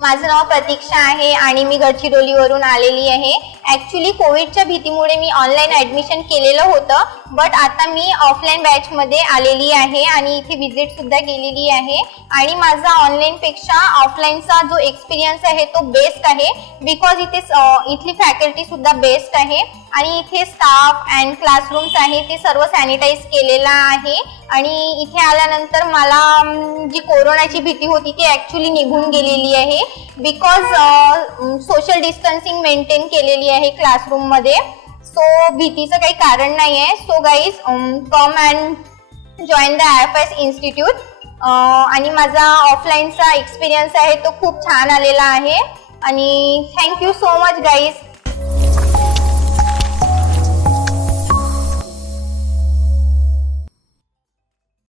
माझं नाव प्रतीक्षा आहे आणि मी गडचिरोलीवरून आलेली आहे। ॲक्च्युली कोविडच्या भीतीमुळे मी ऑनलाईन ॲडमिशन केलेलं होतं, बट आता मी ऑफलाईन बॅचमध्ये आलेली आहे आणि इथे विजिट सुद्धा केलेली आहे आणि माझा ऑनलाईनपेक्षा ऑफलाईनचा जो एक्सपिरियन्स आहे तो बेस्ट आहे, बिकॉज इथली फॅकल्टी सुद्धा बेस्ट आहे आणि इथे स्टाफ अँड क्लासरूम्स आहे ते सर्व सॅनिटाईज केलेला आहे आणि इथे आल्यानंतर मला जी कोरोनाची भीती होती ती ॲक्च्युली निघून गेलेली आहे, बिकॉज सोशल डिस्टन्सिंग मेंटेन केलेली आहे क्लासरूममध्ये। सो भीतीचं काही कारण नाही आहे। So guys come and join the IFS institute आणि माझा ऑफलाईनचा एक्सपिरियन्स आहे तो खूप छान आलेला आहे आणि थँक्यू सो मच गाईज।